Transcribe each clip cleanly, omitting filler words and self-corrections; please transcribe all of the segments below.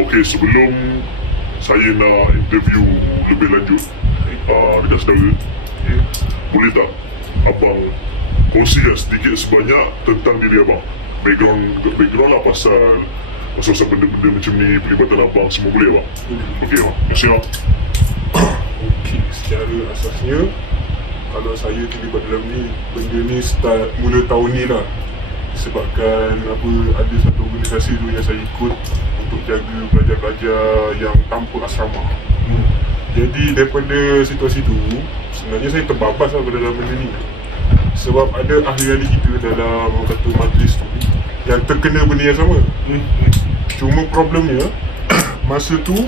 Okey, sebelum saya nak interview lebih lanjut dengan saudara, boleh tak abang kongsikan sedikit sebanyak tentang diri abang? Background lah pasal benda-benda macam ni, pelibatan abang, semua boleh abang? Okey abang, terima kasih abang. Okey, secara asasnya kalau saya terlibat dalam ni, benda ni start mula tahun ni lah. Disebabkan ada satu organisasi tu yang saya ikut untuk jaga pelajar-pelajar yang tanpa asrama. Jadi daripada situasi tu, sebenarnya saya terbabas lah dalam benda ni. Sebab ada ahli-ahli kita dalam satu majlis tu yang terkena benda yang sama. Cuma problemnya masa tu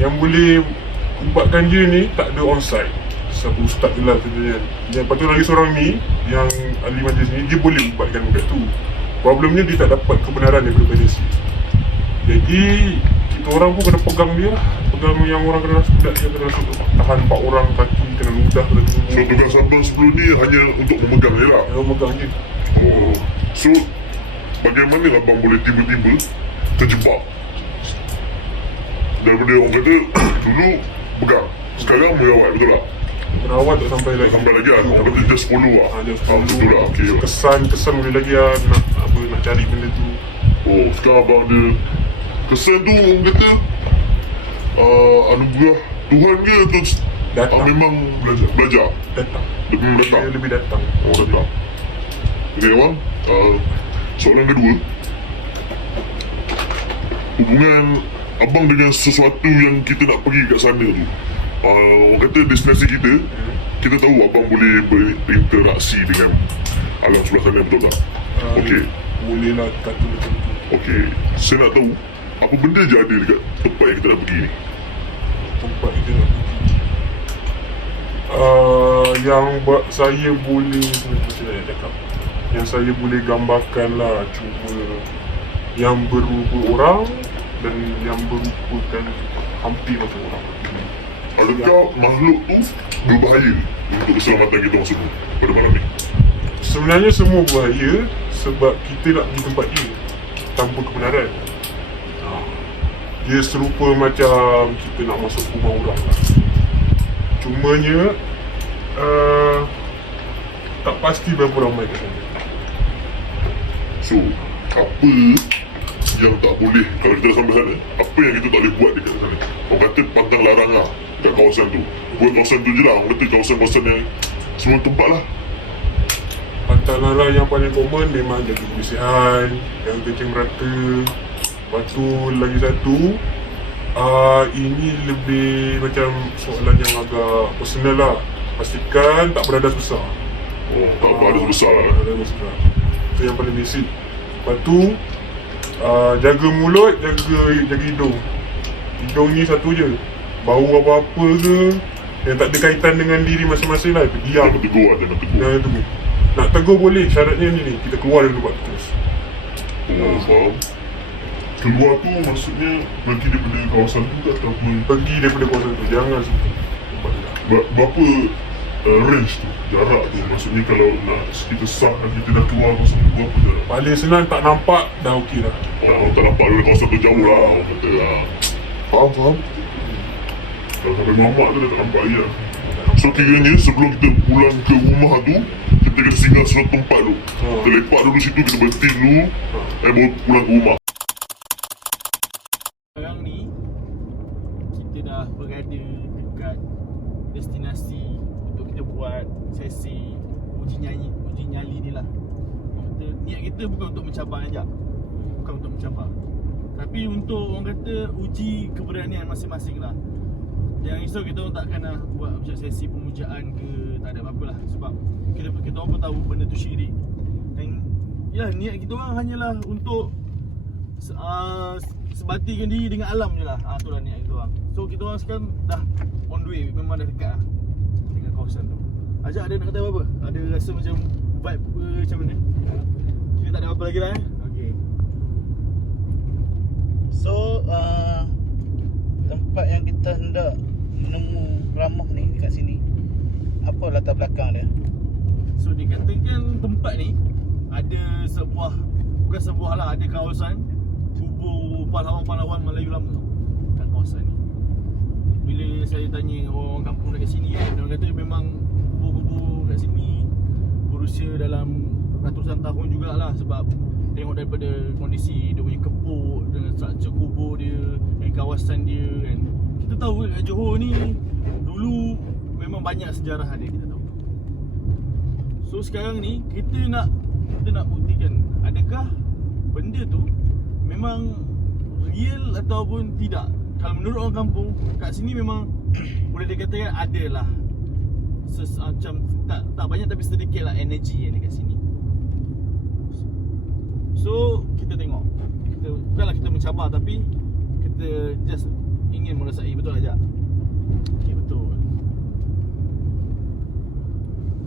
yang boleh ubatkan dia ni tak ada onsite. Satu ustaz je lah sebenarnya. Yang lepas tu lagi seorang ni, yang ahli majlis ni, dia boleh ubatkan benda tu. Problemnya dia tak dapat kebenaran daripada PDC. Jadi kita orang pun kena pegang dia lah. Pegang yang orang kena rasa budak dia, kena rasa tahan 4 orang kaki, kena ludah, kena tunggu. So tugas abang sebelum ni hanya untuk memegang je lah? Dia megang je. Oh, so bagaimana abang boleh tiba-tiba terjebak? Daripada orang kata dulu pegang, sekarang merawat, betul tak? Merawat tak sampai lagi. Sampai lagi lah, orang kata just follow lah. Betul lah, okey. Kesan boleh lagi lah nak cari benda tu. Oh, sekarang abang ada kesan tu, orang kata anugerah Tuhan ke atau Datang. memang belajar? Datang. Dia Lebih datang. Oh, datang. Okey abang, soalan kedua, hubungan abang dengan sesuatu yang kita nak pergi kat sana tu, orang kata destinasi kita tahu abang boleh berinteraksi dengan alam sebelah sana, betul tak? Okey. Boleh lah kata macam tu. Okey, saya nak tahu apa benda je ada dekat tempat yang kita nak pergi ni? Tempat kita nak pergi, yang saya boleh, macam mana nak cakap, yang saya boleh gambarkan lah, cuma yang berupa orang dan yang berupakan hampir macam orang. Adakah makhluk tu berbahaya untuk keselamatan kita orang semua pada malam ni? Sebenarnya semua bahaya sebab kita nak pergi tempat dia tanpa kebenaran. Dia serupa macam kita nak masuk rumah orang lah. Cumanya tak pasti berapa ramai kat sana. So, apa yang tak boleh kalau kita dah sampai sana? Apa yang kita tak boleh buat dekat sana? Orang kata pantang larang lah kat kawasan tu. Buat kawasan tu je lah. Orang kata kawasan-kawasan yang semua tempat lah. Pantang larang yang paling common memang jaga kebersihan, yang kencing merata. Lepas tu lagi satu, ini lebih macam soalan yang agak personal lah. Pastikan tak beradas besar. Oh, tak berada besar lah. Beradas besar. Itu yang paling basic. Lepas tu jaga mulut, jaga hidung. Hidung ni satu je. Bau apa-apa ke yang tak ada kaitan dengan diri masing-masing lah, diam. Jangan tegur lah, jangan tegur. Jangan tegur. Nak tegur boleh, syaratnya ni kita keluar dari tempat tu terus. Oh, faham. Keluar tu maksudnya pergi daripada kawasan tu ke ataupun Pergi daripada kawasan tu, jangan sampai tempat tu. berapa range tu, jarak tu? Maksudnya kalau nak kita sah kita dah keluar kawasan tu, berapa jarak? Paling senang tak nampak dah okey dah. Oh, tak nampak dulu kawasan tu jauh lah, orang kata lah. Faham. Kalau sampai mamak tu dah tak nampak lagi lah. So kiranya sebelum kita pulang ke rumah tu, kita kena singgah suatu tempat tu. Kita lepak dulu situ, kita berhenti dulu, baru pulang ke rumah. Sekarang ni kita dah berada dekat destinasi untuk kita buat sesi uji nyali ni lah. Niat kita bukan untuk mencabar aja, bukan untuk mencabar, tapi untuk orang kata uji keberanian masing-masing lah. Jangan risau, kita orang takkan nak buat macam sesi pemujaan ke, tak ada apa-apa lah. Sebab kita orang pun tahu benda tu syirik. Dan ya, niat kita orang hanyalah untuk sebatikan diri dengan alam je lah. Itulah niat kita orang. So kita orang sekarang dah on the way, memang dah dekat lah dengan kawasan tu. Ajak, ada nak kata apa-apa? Ada rasa macam vibe macam mana? Kita tak ada apa lagi lah Okay. So tempat yang kita hendak nemu ramah ni dekat sini, apa latar belakang dia? So dikatakan tempat ni ada sebuah, bukan sebuah lah, ada kawasan kubur pahlawan-pahlawan Melayu lama kat kawasan ni. Bila saya tanya orang kampung dekat sini kan, dia kata memang kubur-kubur kat sini berusia dalam ratusan tahun jugalah, sebab tengok daripada kondisi dia punya kepuk dengan struktur kubur dia dan kawasan dia kan. Kita tahu kat Johor ni dulu memang banyak sejarah dia, kita tahu. So sekarang ni kita nak buktikan adakah benda tu memang real ataupun tidak. Kalau menurut orang kampung kat sini memang boleh dikatakan adalah macam tak banyak tapi sedikit lah energi yang dekat sini. So kita tengok, bukanlah kita mencabar tapi kita just ingin merasai. Betul tak, Jak? Okay, betul.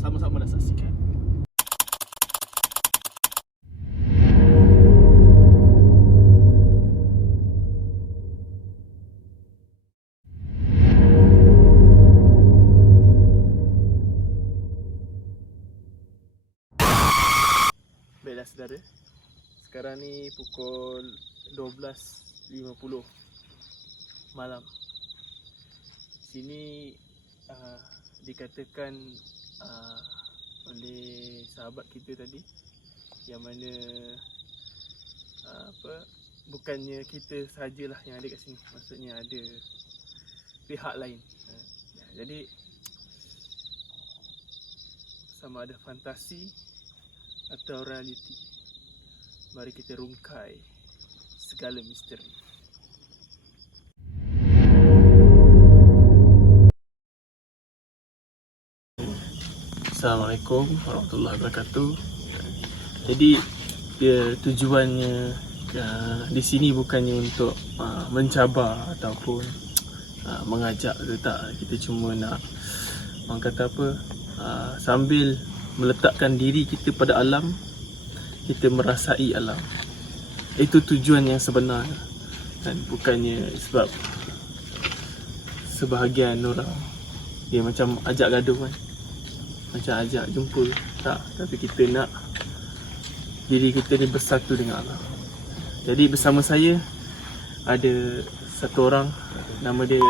Sama-sama dah saksikan. Baiklah saudara, sekarang ni pukul 12.50 malam. Sini dikatakan oleh sahabat kita tadi, yang mana bukannya kita sajalah yang ada kat sini, maksudnya ada pihak lain. Jadi sama ada fantasi atau realiti, mari kita rungkai segala misteri. Assalamualaikum warahmatullahi wabarakatuh. Jadi tujuannya di sini bukannya untuk mencabar ataupun mengajak ke tak. Kita cuma nak, orang kata apa, sambil meletakkan diri kita pada alam, kita merasai alam. Itu tujuan yang sebenar. Dan bukannya sebab sebahagian orang dia macam ajak gaduh kan, macam ajak jumpa, tak. Tapi kita nak diri kita ni bersatu dengan alam. Jadi bersama saya ada satu orang, nama dia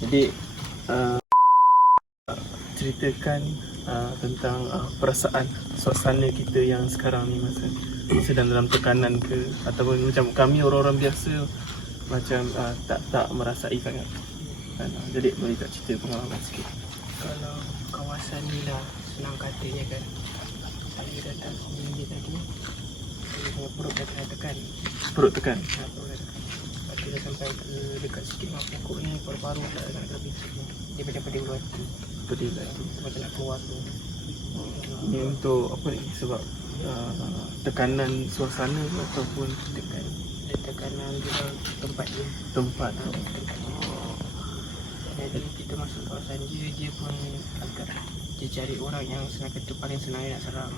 jadi ceritakan tentang perasaan suasana kita yang sekarang ni, masa sedang dalam tekanan ke, ataupun macam kami orang-orang biasa macam tak merasai sangat. Jadi boleh tak cerita pengalaman sikit? Kalau kawasan ni lah senang katanya kan, saya datang sini tadi, saya punya perut dah kena tekan. Perut tekan? Perut dah tekan. Lepas tu dah sampai ke dekat sikit dengan pokok ni, paru-paru dah nak lebih. Dia macam pedih hati. Pedih hati. Macam nak keluar tu. Ini untuk apa ni? Sebab tekanan suasana ataupun Tekan. Dia tekanan dia tempat dia. tempat? Tempat dia. Jadi kita masuk kawasan dia pun agak, dia cari orang yang senang kata paling senang dia nak serang.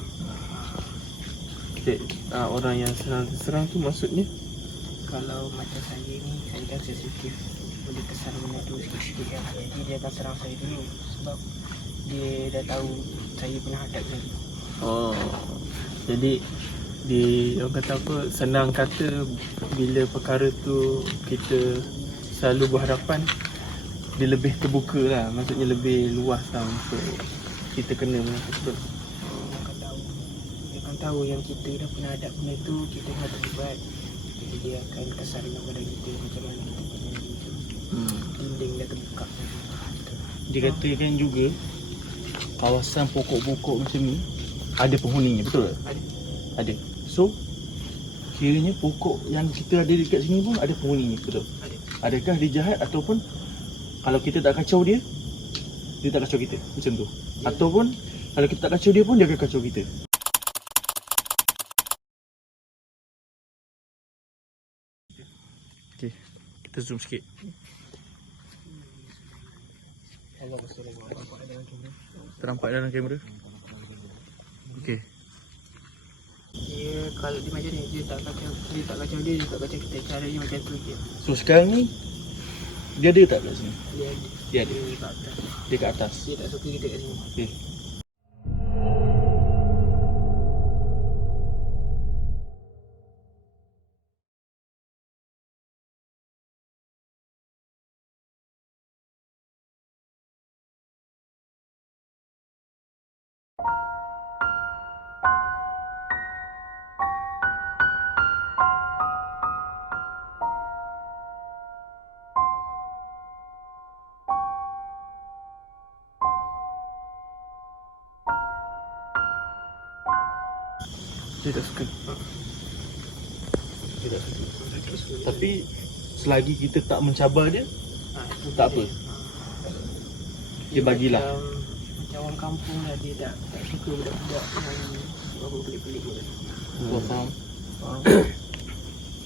Orang yang serang tu maksudnya? Kalau macam saya ni, saya kan sensitif, boleh kesan benda tu sikit-sikit kan. Jadi dia akan serang saya dulu sebab dia dah tahu saya pernah hadap dia. Jadi orang kata apa, senang kata bila perkara tu kita selalu berhadapan, dia lebih terbuka lah, maksudnya lebih luas lah untuk kita kena benda tu. Dia akan tahu yang kita dah pernah hadap benda tu, kita dah terlibat. Jadi dia akan kesan kepada kita macam mana kita punya dinding dah terbuka. Dikatakan juga kawasan pokok-pokok macam ni ada penghuninya, betul tak? Ada. So kiranya pokok yang kita ada dekat sini pun ada penghuninya, betul? Ada. Adakah dia jahat ataupun kalau kita tak kacau dia, dia tak kacau kita, macam tu? Ataupun kalau kita tak kacau dia pun dia akan kacau kita? Okay, kita zoom sikit. Ternampak dalam kamera? Okay. Dia kalau dia macam ni, dia tak kacau dia tak kacau kita. Caranya macam tu je. So sekarang ni dia ada tak kat sini? Dia ada. Dia ada. Dia kat atas. Dia kat atas. Dia tak suka kita kat sini. Okay. Dia tak suka. Dia tak suka. Tapi selagi kita tak mencabar dia, Itu tak apa. dia. Dia bagilah. Macam orang kampung lah, dia tak suka budak-budak yang apa pelik-pelik pun. Gua faham.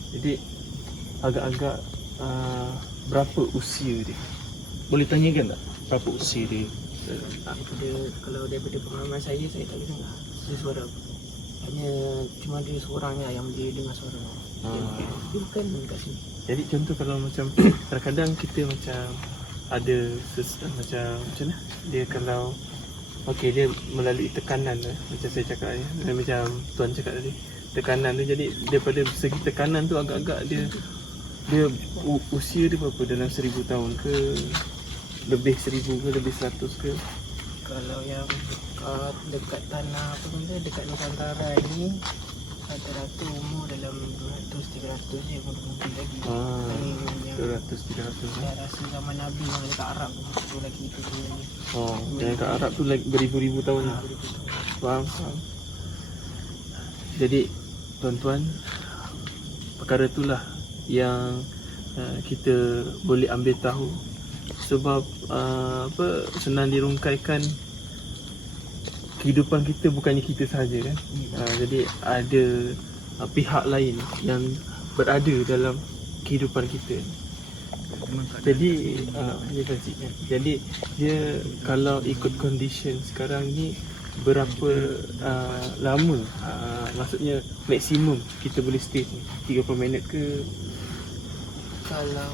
Jadi agak-agak berapa usia dia? Boleh tanyakan tak berapa usia dia? Kalau daripada pengalaman saya tak boleh dengar dia suara. Hanya cuma dia seorang je yang dia dengar suara. Dia bukan kat sini. Jadi contoh kalau macam kadang-kadang kita macam ada macam mana? Dia kalau okey dia melalui tekanan lah, macam saya cakap ni. Macam tuan cakap tadi. Tekanan tu, jadi daripada segi tekanan tu agak-agak dia usia dia berapa, dalam 1000 tahun ke lebih 1000 ke lebih 100 ke? Kalau yang dekat tanah apa benda dekat Nusantara ini rata-rata umur dalam 200-300 je pun mungkin lagi. Yang 200-300. saya rasa zaman Nabi yang dekat Arab tu lagi itu sebenarnya. Yang kat Arab tu lagi beribu-ribu tahun. Faham. Jadi tuan-tuan, perkara itulah yang kita boleh ambil tahu. Sebab senang dirungkaikan, kehidupan kita bukannya kita sahaja kan. Jadi ada pihak lain yang berada dalam kehidupan kita. Jadi jadi dia kalau ikut condition sekarang ni berapa lama, maksudnya maksimum kita boleh stay 30 minit ke? Kalau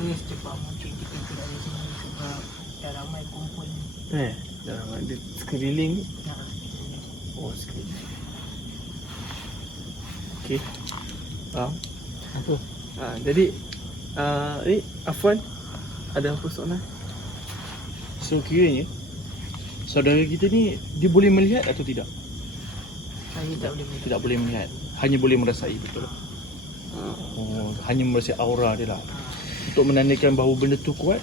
boleh secepat mungkin kita gerak di sini sebab dah ramai kumpul ni. Dah ramai dia sekeliling. Nah, Sekeliling. Okey. Faham? Apa? Jadi ni Afwan ada apa soalan? So kiranya saudara kita ni dia boleh melihat atau tidak? saya tak boleh melihat. Tidak boleh melihat, hanya boleh merasai, betul? Hanya merasai aura dia lah. Untuk menandakan bahawa benda tu kuat,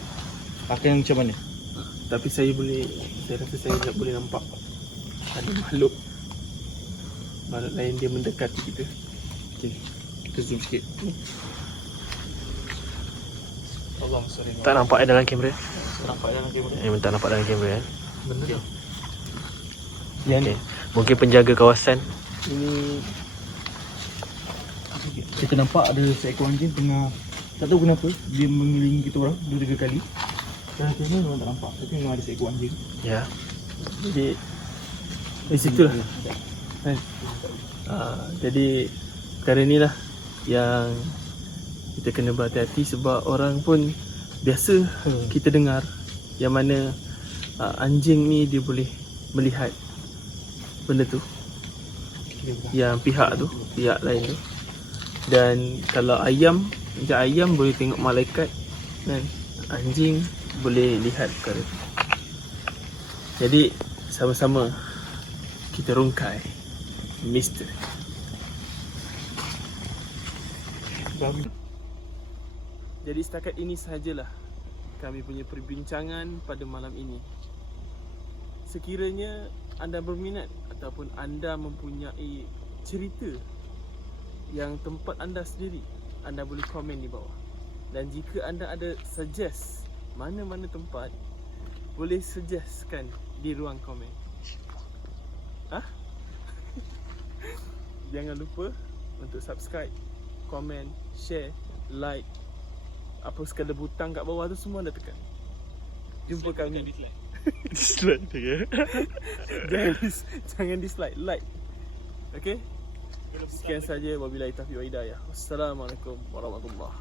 akan macam mana? Tapi saya rasa saya tak boleh nampak ada makhluk lain dia mendekati kita. Okay, kita zoom sikit. Allah sorry. Tak nampak dalam kamera. Nampak dalam kamera. Memang tak nampak dalam kamera kan. Benda tu. Yang okay. Mungkin penjaga kawasan. Ini Kita nampak ada seekor anjing tengah, tak tahu kenapa dia mengelilingi kita orang 2-3 kali. Dan akhirnya memang tak nampak, tapi memang ada seekor anjing. Ya. jadi di situlah. Jadi perkara inilah yang kita kena berhati-hati, sebab orang pun biasa kita dengar yang mana anjing ni dia boleh melihat benda tu, yang pihak lain tu. Dan kalau ayam boleh tengok malaikat, kan, anjing boleh lihat perkara tu. Jadi sama-sama kita rungkai misteri. Jadi setakat ini sahajalah kami punya perbincangan pada malam ini. Sekiranya anda berminat ataupun anda mempunyai cerita yang tempat anda sendiri, anda boleh komen di bawah. Dan jika anda ada suggest mana-mana tempat, boleh suggestkan di ruang komen. Jangan lupa untuk subscribe, komen, share, like. Apa sekadar butang kat bawah tu semua anda tekan. Jumpa kami. Dislike dia. Jangan dislike, like. Okay? Sekian saja, wabillahi taufiq wa hidayah. Wassalamualaikum warahmatullahi.